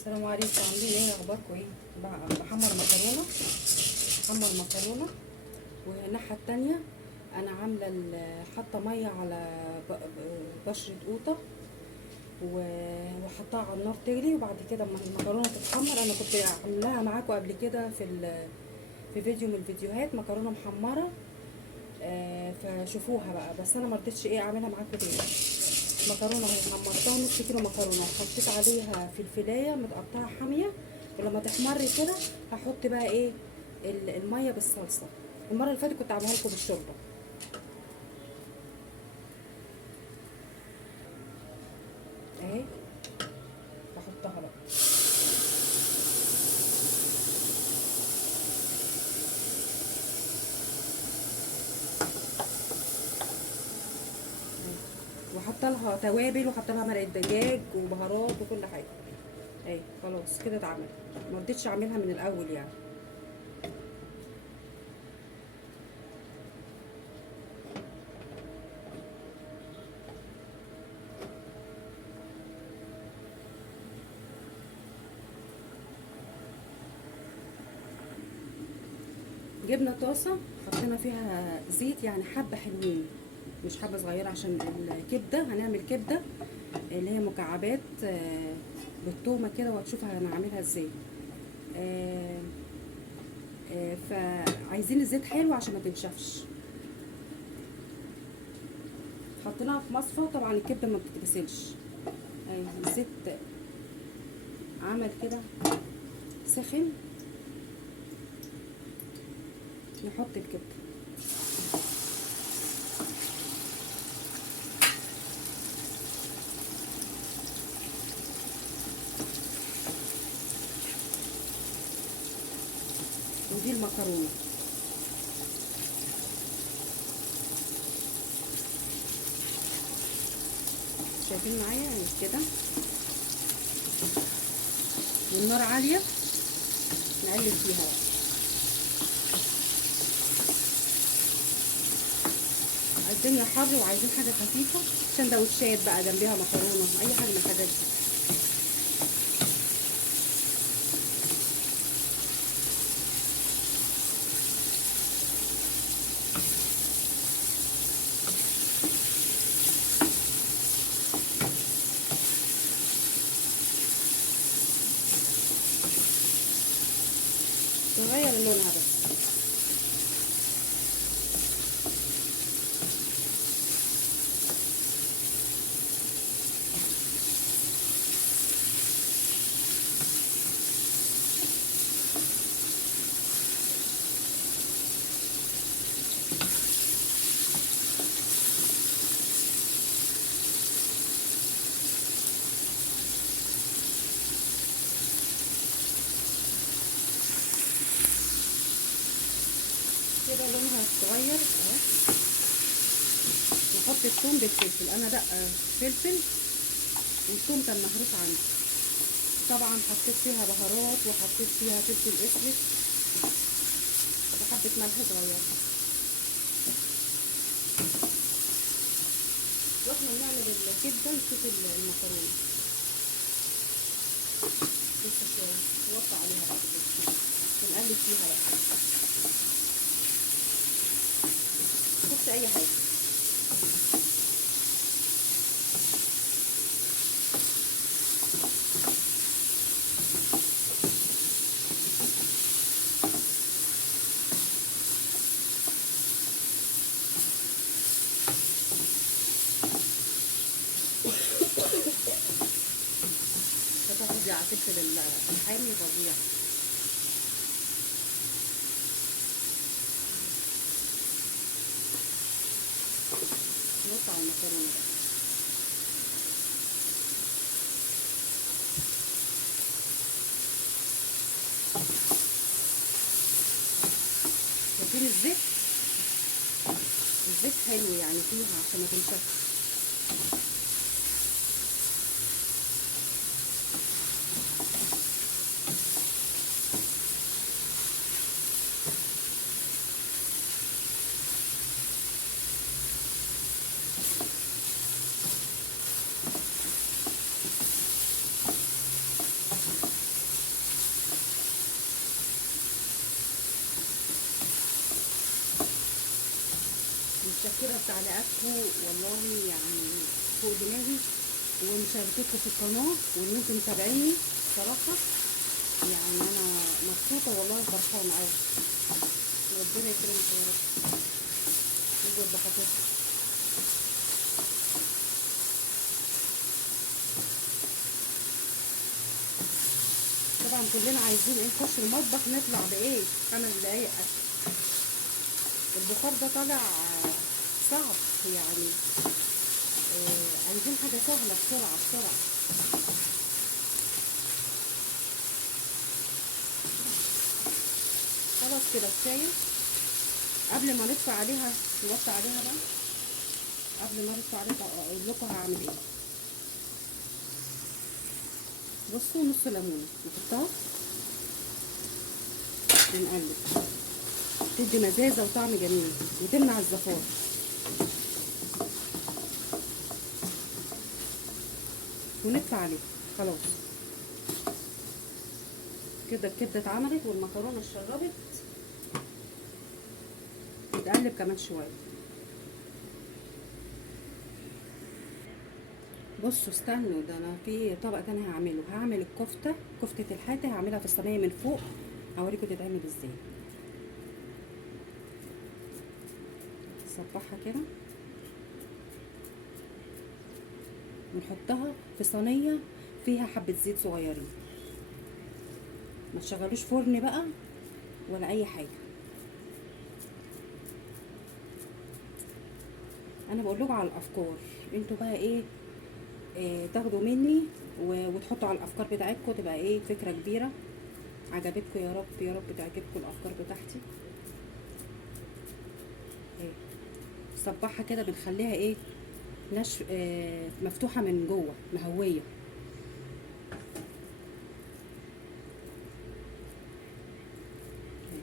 السلام عليكم، عاملين ايه؟ اخباركم ايه؟ بحمر مكرونه. والناحيه التانية انا عامله حاطه ميه على بشره قوطه وحطها على النار تغلي، وبعد كده اما المكرونه تتحمر انا كنت عاملاها معاكم قبل كده في فيديو من الفيديوهات، مكرونه محمره. فشوفوها بقى، بس انا ما رضيتش اعملها معاكم تاني. مكرونه اهي، حمرتها نص كيلو مكرونه، وحطيت عليها فلفلايه متقطعه حاميه، ولما تحمر كده هحط بقى الميه بالصلصه. المره اللي فاتت كنت عاملاها لكم بالشوربه اهي، بحطها بقى. وحط لها توابل، وحط لها مرقه دجاج وبهارات وكل حاجه اهي. خلاص كده اتعملت، ما رضيتش اعملها من الاول يعني. جبنا طاسه، حطينا فيها زيت يعني حبه حلوين، مش حبه صغيره، عشان الكبده هنعمل كبده اللي هي مكعبات بالثومه كده، وهتشوف انا هعملها ازاي. فعايزين الزيت حلو عشان ما تنشفش. حطيناها في مصفى، طبعا الكبده ما بتتغسلش. الزيت عمل كده سخن، نحط الكبده. ودي المكرونه، شايفين معايا يعني كده، والنار عاليه، نقلب فيها بقى. الدنيا حر وعايزين حاجه خفيفه، سندوتشات بقى جنبيها مكرونه، اي حاجه من الحاجات دي. تغير لونها بس. كده لونها اتغير اهو. نحط الثوم بالفلفل، انا دقه فلفل والثوم كان مهروس عندي. طبعا حطيت فيها بهارات، وحطيت فيها فلفل اسود وحبه ملح صغيره. واحنا بنعمل الكبده نشوف المكرونه لسه شويه، نوطي عليها بقى ونقلب فيها بقى. نحط اي حاجه. فتاخد على فكره الحامي فظيع. نقطع المكرونه بقى. شايفين الزيت حلو يعني فيها عشان ما تنشفش. متشكره بتعليقاتكم والله، يعني فوق دماغي، ومشاركتكم في القناه، وان انتم متابعيني صراحه. يعني انا مبسوطه والله وفرحانه قوي. ربنا يكرمك يا رب ويجعل بخاطركم. طبعا كلنا عايزين ايه، نخش المطبخ نطلع بايه 5 دقايق اكل. البخار ده طالع صعب يعني. عايزين حاجه سهله بسرعه بسرعه. خلاص كده كفايه. قبل ما نطفي عليها، نوطي عليها بقى. قبل ما نطفي عليها اقول لكم هعمل ايه. بصوا، نص ليمونه نحطها ونقلب، تدي مزازه وطعم جميل وتمنع الزفاره. ونطفي عليه. خلاص كده الكبده اتعملت والمكرونه اتشربت. نتقلب كمان شويه. بصوا استنوا، ده انا في طبق تاني هعمله. هعمل كفته الحاتة، هعملها في الصينيه من فوق، هوريكم تتعمل ازاي. نصبحها كده ونحطها في صينيه فيها حبه زيت صغيرين. ما تشغلوش فرن بقى ولا اي حاجه. انا بقول لكم على الافكار، انتوا بقى ايه، تاخدوا مني وتحطوا على الافكار بتاعتكم، تبقى ايه فكره كبيره. عجبتكم يا رب، يا رب تعجبكم الافكار بتاعتي. ايه، صباحها كده بنخليها ايه، نشف، مفتوحه من جوه، مهويه. ايه.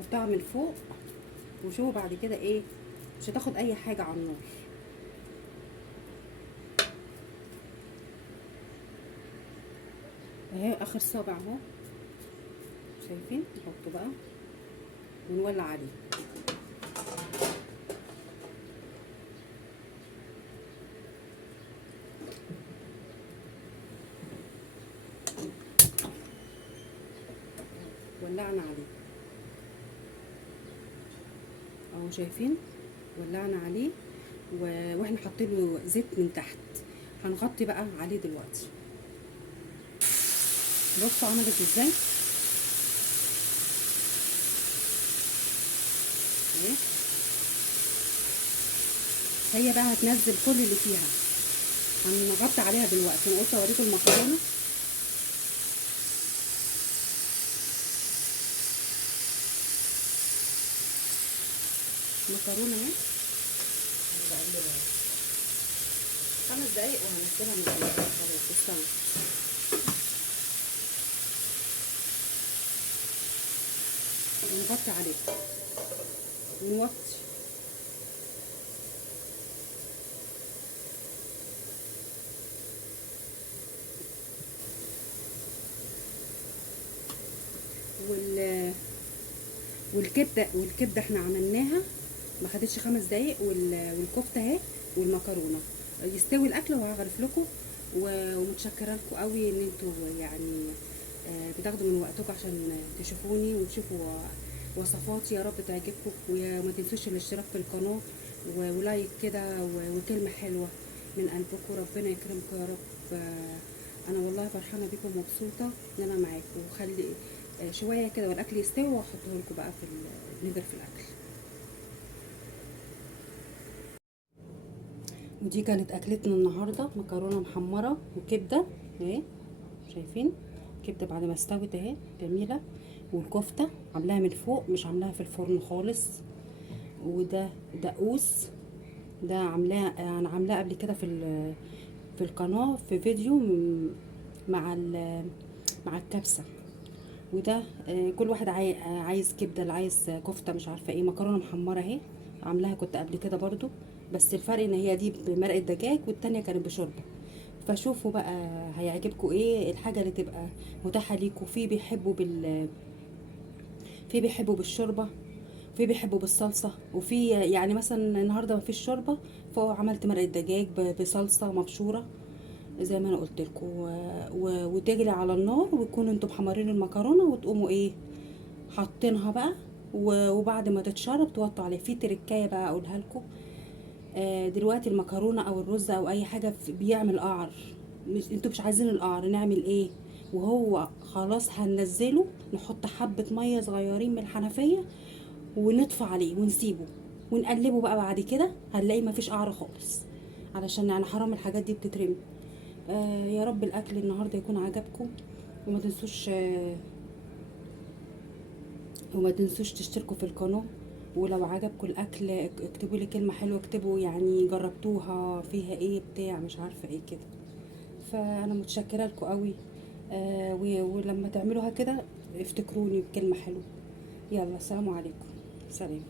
نحطها من فوق وشوفوا بعد كده ايه، مش هتاخد اي حاجه على النار. اهي اخر صابع اهو، شايفين؟ نحطه بقى ونولع عليه. ولعنا عليه اهو، شايفين؟ ولعنا عليه واحنا حاطين له زيت من تحت. هنغطي بقى عليه دلوقتي. بصوا عملت ازاي اهي. هي بقى هتنزل كل اللي فيها. هنغطي عليها دلوقتي. انا قلت اوريكم المكرونه. مكرونه اهي. 5 دقايق وهنزلها من الثلاجه. خلاص استنى. ونغطي عليه ونوطي. والكبده احنا عملناها ما خدتش 5 دقايق، والكفته اهي والمكرونه. يستوي الاكل وهغرف لكم. ومتشكره لكم قوي ان انتوا يعني بتاخدوا من وقتكم عشان تشوفوني وتشوفوا وصفاتي. يا رب تعجبكم، وما تنسوش الاشتراك في القناه ولايك كده وكلمه حلوه من قلبكم. ربنا يكرمكم يا رب. انا والله فرحانه بيكم ومبسوطه ان انا معاكم. وخلي شويه كده والاكل يستوي واحطه لكم بقى في نقدر في الاكل. ودي كانت اكلتنا النهارده، مكرونه محمره وكبده اهي. شايفين كبده بعد ما استوت اهي، جميله. والكفته عاملاها من فوق، مش عاملاها في الفرن خالص. وده دقوس، ده انا عاملاه قبل كده في القناه في فيديو مع مع الكبسه. وده كل واحد عايز كبده، اللي عايز كفته، مش عارفه ايه. مكرونه محمره اهي، عاملاها كنت قبل كده برضو، بس الفرق ان هي دي بمرقه دجاج والتانية كانت بشوربه. فشوفوا بقى هيعجبكم ايه الحاجه اللي تبقى متاحه ليكم. في بيحبوا بالشوربه، في بيحبوا بالصلصه، وفي يعني مثلا النهارده ما فيش شوربه، فعملت مرقه دجاج بصلصه مبشوره زي ما انا قلت لكم، وتغلي على النار، ويكونوا انتوا محمرين المكرونه، وتقوموا ايه حاطينها بقى. وبعد ما تتشرب توطوا عليه. في تركايه بقى اقولها لكم. دلوقتي المكرونه او الرز او اي حاجه بيعمل قعر. مش انتوا مش عايزين القعر، نعمل ايه؟ وهو خلاص هننزله، نحط حبه ميه صغيرين من الحنفيه ونطفي عليه ونسيبه ونقلبه بقى. بعد كده هنلاقي مفيش قعر خالص، علشان يعني حرام الحاجات دي بتترمي. يا رب الاكل النهارده يكون عجبكم، وما تنسوش تشتركوا في القناه. ولو عجبكم الاكل اكتبوا لي كلمه حلوه، اكتبوا يعني جربتوها فيها ايه بتاع مش عارفه ايه كده. فانا متشكره لكم قوي. ولما تعملوها كده افتكروني بكلمه حلوه. يلا، سلام عليكم. سلام.